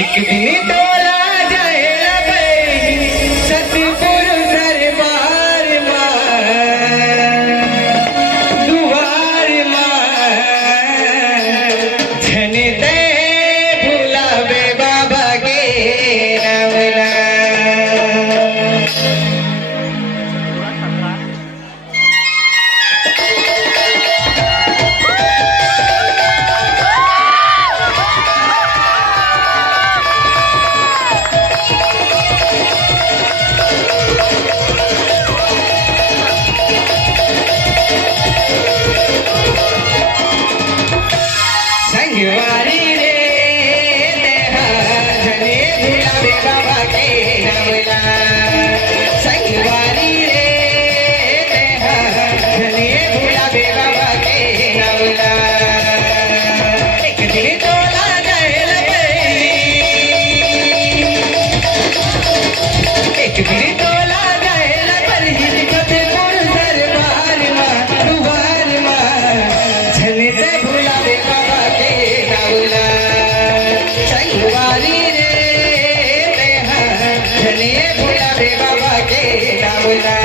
एक दिन तोला जाएला बई सतपुर दरबार दुआर छन दे भुलावे बाबा के नवला। संगवारी रे तेहा जने भुलावे बाबा के नवला। संगवारी रे तेहा जने भुलावे बाबा के नवला। एक दिन तोला जाएल बई एक दिन तोला जाएल बई सतपुर दरबार दुआर छन दे भुलावे बाबा के नवला। संगवारी रे तेहा जने भुलावे बाबा के नवला।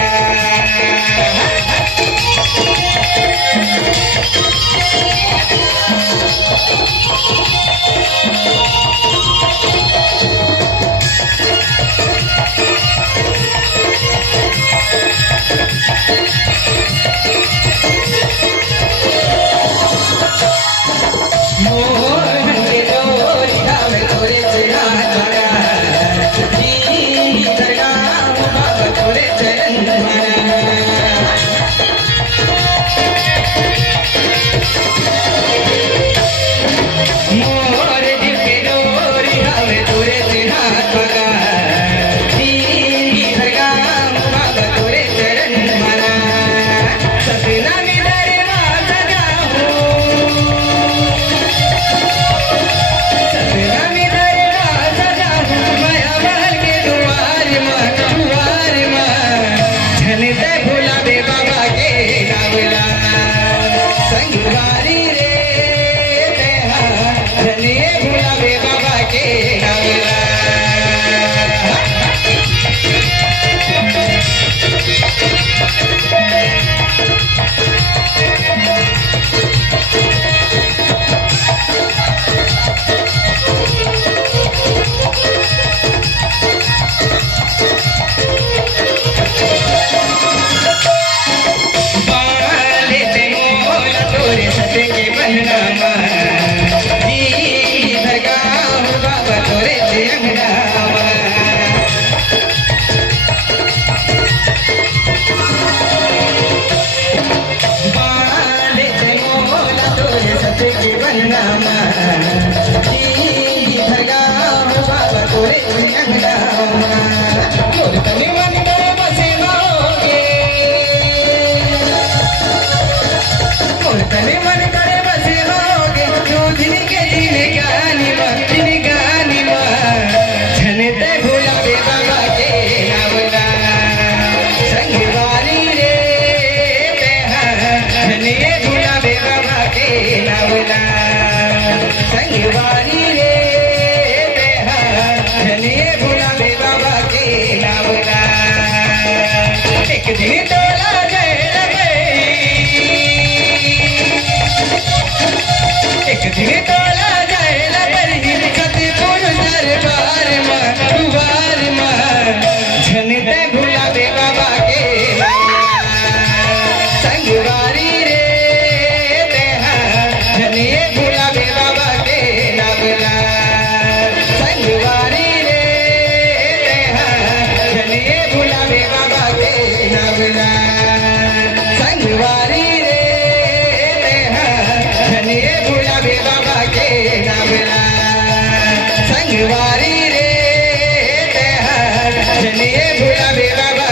संगवारी रे तेहा जने भुलावे बाबा के नवला। के बननामा जी दरगाह बाबा तोरे से अंगनामा। बाले से मोला तोरे सते के बननामा जी दरगाह बाबा तोरे से अंगनामा। मोर तने मन करे बसे लोगे मोर तने मन करे बसे होगे तू दिन के दिन गानी छन दे भुलावे बाबा के नवला। संगवारी रे तेहा जने भुलावे बाबा के नवला। संगवारी रे तेहा जने भुलावे बाबा के नवला। एक दिन तोला जाएल बई एक दिन तोला जाएल बई सतपुर दरबार दुआर छन दे भुलावे बाबा के नवला। संगवारी रे तेहा जने भुलावे बाबा के नवला। संगवारी रे तेहा जने भुलावे बाबा के नवला। संगवारी रे तेहा जने भुलावे बाबा के नवला। संगवारी रे तेहा जने भुलावे बाबा